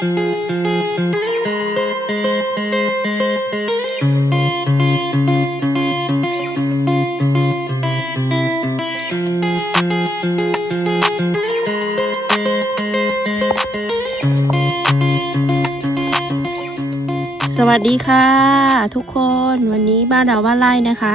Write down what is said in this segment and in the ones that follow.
สวัสดีค่ะ ทุกคนวันนี้บ้านเราบ้านไร่นะคะ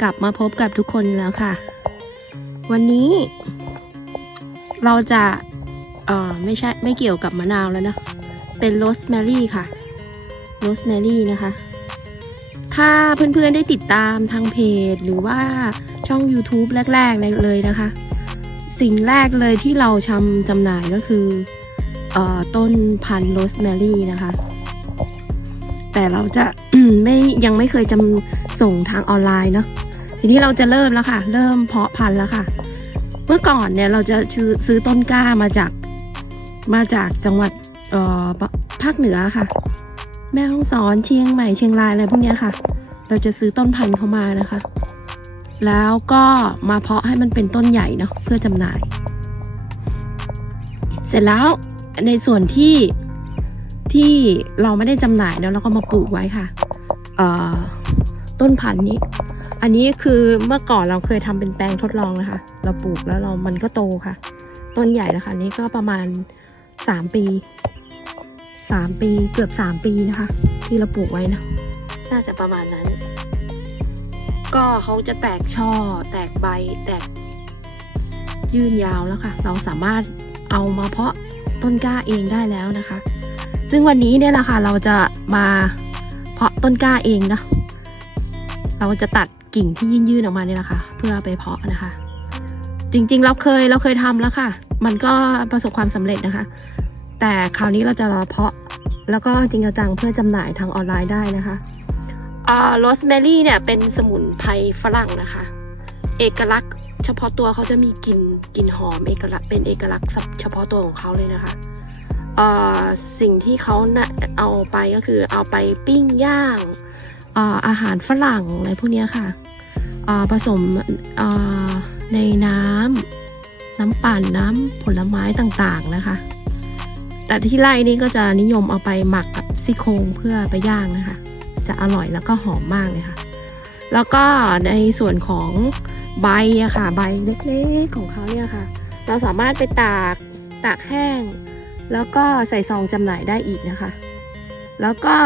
กลับมาพบกับทุกคนแล้วค่ะ วันนี้ เราจะ อ่อไม่ใช่ไม่เกี่ยวกับมะนาวแล้วนะ เป็นโรสแมรี่ค่ะ โรสแมรี่นะคะ ถ้าเพื่อนๆได้ติดตามทางเพจ หรือว่าช่อง YouTube แรกๆเลยนะคะ สิ่งแรกเลยที่เราชำจำหน่ายก็คืออต้นพันธุ์โรสแมรี่นะคะ แต่เราจะไม่ยังไม่เคยจำส่งทางออนไลน์เนาะทีนี้เราจะเริ่มแล้วค่ะ เริ่มเพาะพันธุ์แล้วค่ะ เมื่อก่อนเนี่ยเราจะซื้อต้นกล้ามาจาก มาจากจังหวัดเอ่อปภาคเหนือค่ะ แม่ฮ่องสอนเชียงใหม่เชียงรายอะไรพวกเนี้ยค่ะ เราจะซื้อต้นพันธุ์เข้ามานะคะ แล้วก็มาเพาะให้มันเป็นต้นใหญ่เนาะเพื่อจำหน่าย เสร็จแล้วในส่วนที่ที่เราไม่ได้จำหน่ายเนาะเราก็มาปลูกไว้ค่ะเอ่อต้นพันธุ์นี้ อันนี้คือเมื่อก่อนเราเคยทำเป็นแปลงทดลองนะคะ เราปลูกแล้วเรามันก็โตค่ะ ต้นใหญ่แล้วค่ะอันนี้ก็ประมาณ สามปีสามปีเกือบสามปีนะคะ ที่เราปลูกไว้นะ น่าจะประมาณนั้น ก็เขาจะแตกช่อ แตกใบ แตกยื่นยาวแล้วค่ะ เราสามารถเอามาเพาะต้นกล้าเองได้แล้วนะคะ ซึ่งวันนี้เนี่ยแหละค่ะเราจะมาเพาะต้นกล้าเองนะ เราจะตัดกิ่งที่ยื่นๆออกมาเนี่ยแหละค่ะ เพื่อไปเพาะนะคะ จริงๆ เราเคยเราเคยทำแล้วค่ะ มันก็ประสบความสำเร็จนะคะ แต่คราวนี้เราจะรอเพาะ แล้วก็จริงจังเพื่อจำหน่ายทางออนไลน์ได้นะคะโรสแมรี่เนี่ยเป็นสมุนไพรฝรั่งนะคะ เอกลักษณ์ เฉพาะตัวเขาจะมีกลิ่นกลิ่นหอมเอกลักษณ์เป็นเอกลักษณ์เฉพาะตัวของเขาเลยนะคะสิ่งที่เขาเอาไปก็คือเอาไปปิ้งย่างอาหารฝรั่งอะไรพวกนี้ค่ะผสมในน้ำน้ำปั่นน้ำผลไม้ต่างๆนะคะ แต่ที่ไร่นี่ก็จะนิยมเอาไปหมักกับซี่โครงเพื่อไปย่างนะคะ จะอร่อยแล้วก็หอมมากเลยค่ะ แล้วก็ในส่วนของใบอะค่ะ ใบเล็กๆของเขาเนี่ยค่ะ เราสามารถไปตากตากแห้ง แล้วก็ใส่ซองจำหน่ายได้อีกนะคะ แล้วก็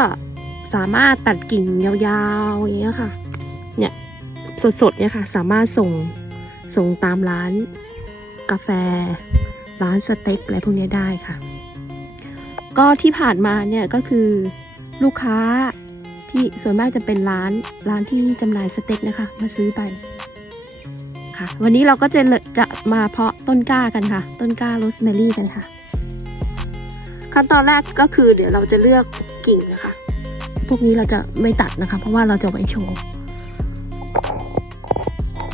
สามารถตัดกิ่งยาวๆอย่างเงี้ยค่ะ เนี่ยสดๆเนี่ยค่ะ สามารถส่งส่งตามร้านกาแฟ ร้านสเต็กอะไรพวกนี้ได้ค่ะ ก็ที่ผ่านมาเนี่ยก็คือลูกค้าที่ส่วนมากจะเป็นร้านร้านที่จำหน่ายสเต็กนะคะ มาซื้อไปค่ะ วันนี้เราก็จะจะมาเพาะต้นกล้ากันค่ะ ต้นกล้าโรสแมรี่กันค่ะ ขั้นตอนแรกก็คือเดี๋ยวเราจะเลือกกิ่งนะคะ พวกนี้เราจะไม่ตัดนะคะ เพราะว่าเราจะไว้โชว์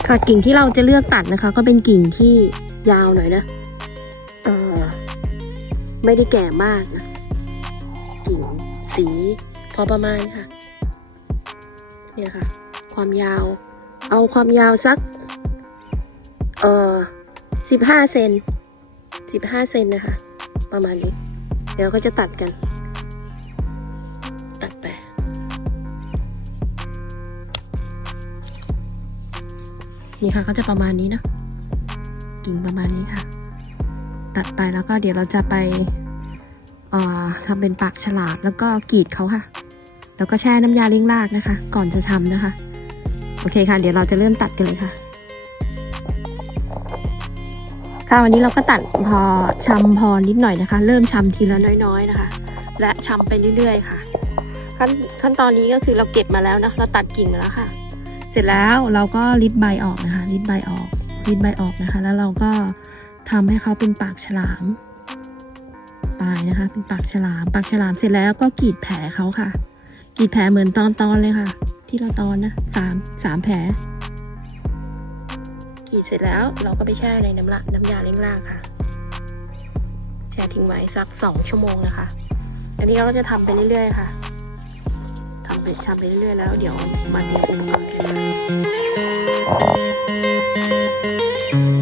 ค่ะกิ่งที่เราจะเลือกตัดนะคะ ก็เป็นกิ่งที่ยาวหน่อยนะเออไม่ได้แก่มากนะ สีพอประมาณค่ะ เนี่ยค่ะ ความยาว เอาความยาวสัก เอ่อสิบห้าเซนสิบห้าเซนนะคะ ประมาณนี้ เดี๋ยวก็จะตัดกัน ตัดไปนี่ค่ะก็จะประมาณนี้นะกิ่งประมาณนี้ค่ะ ตัดไปแล้วก็เดี๋ยวเราจะไป ทำเป็นปากฉลาดแล้วก็กรีดเขาค่ะ แล้วก็แช่น้ำยาเลี้ยงรากนะคะ ก่อนจะทำนะคะ โอเคค่ะ เดี๋ยวเราจะเริ่มตัดกันเลยค่ะค่ะวันนี้เราก็ตัดพอชำพอนิดหน่อยนะคะ เริ่มชำทีละน้อยๆนะคะ และชำไปเรื่อยๆค่ะ ขั้นขั้นตอนนี้ก็คือเราเก็บมาแล้วนะเราตัดกิ่งมาแล้วค่ะ เสร็จแล้วเราก็ริดใบออกนะคะริดใบออกริดใบออกนะคะ แล้วเราก็ทำให้เขาเป็นปากฉลาม ปลายนะคะ เป็นปากฉลาม ปากฉลามเสร็จแล้วก็กรีดแผลเขาค่ะกรีดแผลเหมือนตอนตอนเลยค่ะ ที่เราตอนนะสามสามแผลกรีดเสร็จแล้วเราก็ไปแช่ในน้ำละน้ำยาเล้งรากค่ะ แช่ทิ้งไว้สักสองชั่วโมงนะคะ อันนี้เราก็จะทำไปเรื่อยๆค่ะทำไปทำไปเรื่อยๆแล้วเดี๋ยวมาเตรียมอุปกรณ์กันค่ะ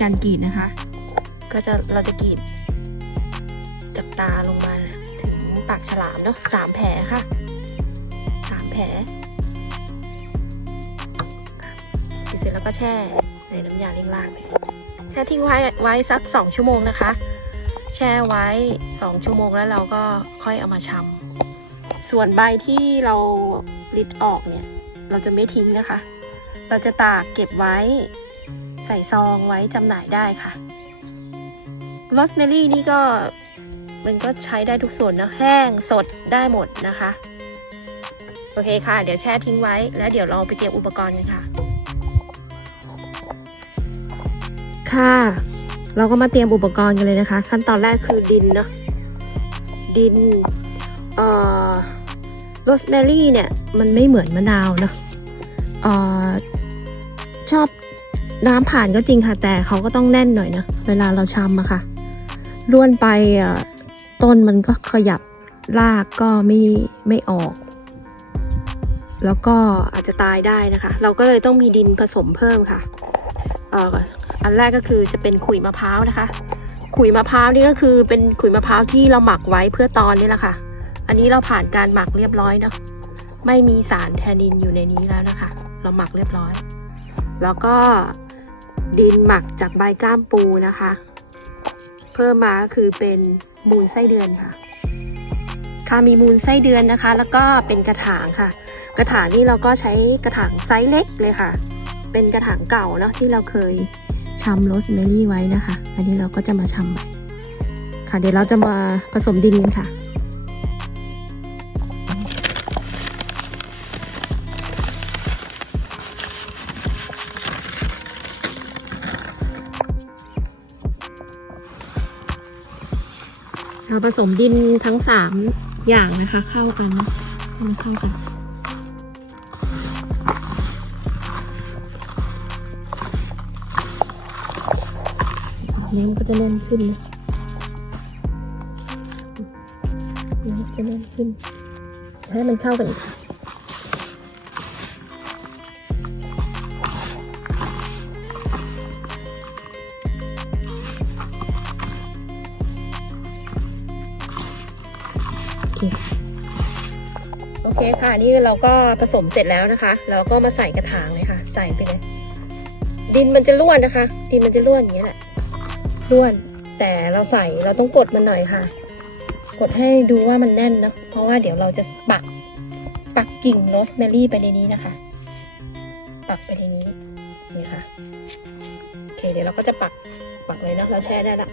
การกรีดนะคะ ก็จะเราจะกรีดจากตาลงมาถึงปากฉลามเนาะสามแผลค่ะสามแผลกรีดเสร็จแล้วก็แช่ในน้ำยาเล้างล่างเลยแช่ทิ้งไว้ไว้สักสองชั่วโมงนะคะ แช่ไว้สองชั่วโมงแล้วเราก็ค่อยเอามาชำส่วนใบที่เราลิดออกเนี่ย เราจะไม่ทิ้งนะคะ เราจะตากเก็บไว้ ใส่ซองไว้จำหน่ายได้ค่ะโรสแมรี่นี่ก็มันก็ใช้ได้ทุกส่วนนะแห้งสดได้หมดนะคะ โอเคค่ะ เดี๋ยวแช่ทิ้งไว้ แล้วเดี๋ยวเราไปเตรียมอุปกรณ์กันค่ะ ค่ะ เราก็มาเตรียมอุปกรณ์กันเลยนะคะ ขั้นตอนแรกคือดินเนาะดินเอ่อโรสแมรี่เนี่ย มันไม่เหมือนมะนาวเนาะเอ่อชอบ น้ำผ่านก็จริงค่ะ แต่เขาก็ต้องแน่นหน่อยนะ เวลาเราชำอะค่ะล้วนไปต้นมันก็ขยับรากก็ไม่ไม่ออก แล้วก็อาจจะตายได้นะคะ เราก็เลยต้องมีดินผสมเพิ่มค่ะอันแรกก็คือจะเป็นขุยมะพร้าวนะคะ ขุยมะพร้าวนี่ก็คือเป็นขุยมะพร้าวที่เราหมักไว้เพื่อตอนนี่แหละค่ะ อันนี้เราผ่านการหมักเรียบร้อยเนาะไม่มีสารแทนนินอยู่ในนี้แล้วนะคะ เราหมักเรียบร้อย แล้วก็ ดินหมักจากใบก้ามปูนะคะ เพิ่มมาก็คือเป็นมูลไส้เดือนค่ะ ค่ะมีมูลไส้เดือนนะคะ แล้วก็เป็นกระถางค่ะ กระถางนี่เราก็ใช้กระถางไซส์เล็กเลยค่ะ เป็นกระถางเก่าเนาะที่เราเคยชำโรสแมรี่ไว้นะคะ อันนี้เราก็จะมาชำใหม่ค่ะ เดี๋ยวเราจะมาผสมดินกันค่ะ เราผสมดินทั้งสามอย่างนะคะเข้ากันให้มันเข้ากันน้ำก็จะแน่นขึ้นนะน้ำจะแน่นขึ้นให้มันเข้ากันอีก เคค่ะนี่เราก็ผสมเสร็จแล้วนะคะ เราก็มาใส่กระถางเลยค่ะ ใส่ไปเลยดินมันจะร่วนนะคะ ดินมันจะร่วนอย่างนี้แหละร่วน แต่เราใส่เราต้องกดมันหน่อยค่ะ กดให้ดูว่ามันแน่นนะเพราะว่าเดี๋ยวเราจะปักปักกิ่งโรสแมรี่ไปในนี้นะคะ ปักไปในนี้นี่ค่ะโอเคเดี๋ยวเราก็จะปักปักเลยนะเราแช่ได้ละ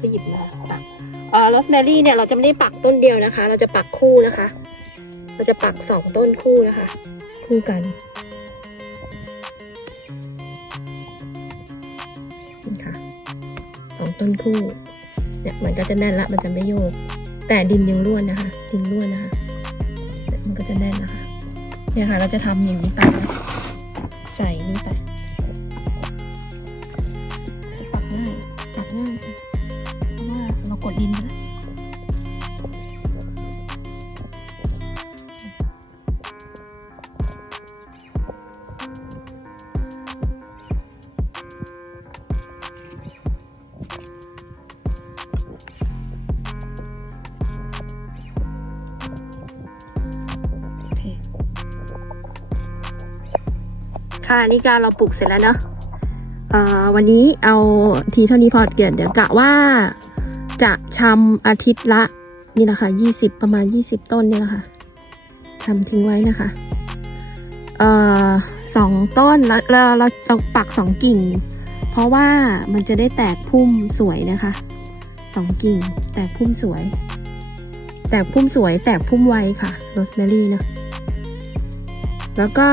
ก็หยิบมาปักเอ่อโรสแมรี่เนี่ยเราจะไม่ได้ปักต้นเดียวนะคะ เราจะปักคู่นะคะ เราจะปักสองต้นคู่นะคะ คู่กัน นี่ค่ะสองต้นคู่ เนี่ยมันก็จะแน่นละ มันจะไม่โยก แต่ดินยังร่วนนะคะ ดินร่วนนะคะเนี่ยมันก็จะแน่นนะคะ เนี่ยค่ะ เราจะทำอย่างนี้ไปนะใส่นี่ไปปักง่ายปักง่ายค่ะเพราะว่าเรากดดินไปแล้ว ค่ะนี่การเราปลูกเสร็จแล้วเนาะเอ่อวันนี้เอาทีเท่านี้พอเกิดเดี๋ยวกะว่าจะชำอาทิตย์ละนี่นะคะยี่สิบประมาณยี่สิบต้นนี่ยนะคะชำทิ้งไว้นะคะเอ่อสองต้นแล้วเราเราเราปักสองกิ่ง เพราะว่ามันจะได้แตกพุ่มสวยนะคะสองกิ่ง แตกพุ่มสวย แตกพุ่มสวย แตกพุ่มไวค่ะโรสแมรี่นะแล้วก็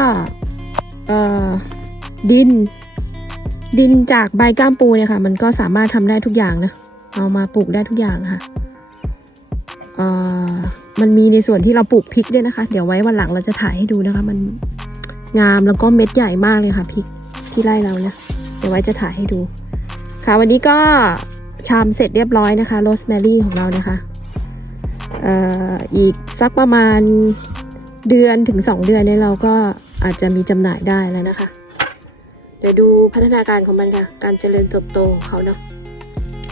ดิน ดินจากใบก้ามปูเนี่ยค่ะ มันก็สามารถทำได้ทุกอย่างนะ เอามาปลูกได้ทุกอย่างค่ะมันมีในส่วนที่เราปลูกพริกด้วยนะคะ เดี๋ยวไว้วันหลังเราจะถ่ายให้ดูนะคะ มันงามแล้วก็เม็ดใหญ่มากเลยค่ะพริกที่ไร่เรานะเดี๋ยวไว้จะถ่ายให้ดู ค่ะวันนี้ก็ชามเสร็จเรียบร้อยนะคะโรสแมรี่ของเรานะคะเอ่ออีกสักประมาณเดือนถึงสองเดือนเนี่ยเราก็ อาจจะมีจำหน่ายได้แล้วนะคะ เดี๋ยวดูพัฒนาการของมันค่ะ การเจริญเติบโตของเขาเนาะ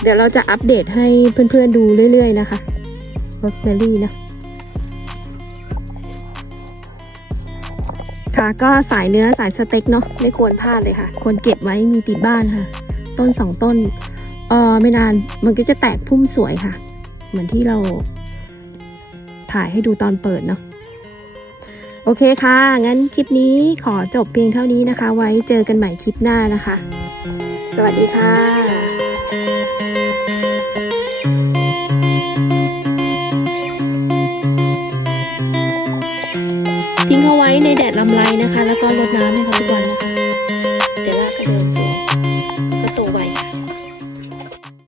เดี๋ยวเราจะอัปเดตให้เพื่อนๆดูเรื่อยๆนะคะโรสแมรี่นะค่ะก็สายเนื้อสายสเต็กเนาะไม่ควรพลาดเลยค่ะ ควรเก็บไว้มีติดบ้านค่ะ ต้นสองต้นเออไม่นานมันก็จะแตกพุ่มสวยค่ะ เหมือนที่เราถ่ายให้ดูตอนเปิดเนาะ โอเคค่ะ งั้นคลิปนี้ขอจบเพียงเท่านี้นะคะ ไว้เจอกันใหม่คลิปหน้านะคะ สวัสดีค่ะทิ้งเขาไว้ในแดดลำไรนะคะ แล้วก็รดน้ำให้เขาทุกวันนะคะ เดี๋ยวลากก็เดิน